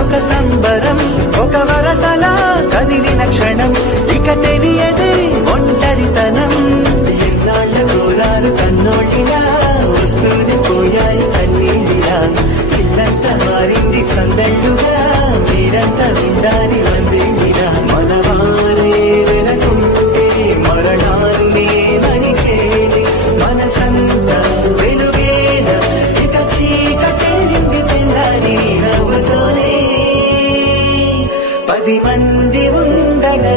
ఒక సంబరం ఒక వరసలా కదిలిన క్షణం ఇక తెలియదే ఒంటరితనం ఎన్నాళ్ళ ఘోరాలు కన్నోళ్ళిలా వస్తూనే పోయాయి కన్నీళ్ళిలా ఇల్లంతా మారింది సందళ్ళుగా మీరంతా విందాని వందేళ్ళిలా మనవారే వెనకుంటే మరణాన్నే మరిచేది మనసంతా వెలుగేన ఇక చీకటెళ్ళింది తెల్లారి నవ్వుతోనే 10 మంది ఉండగా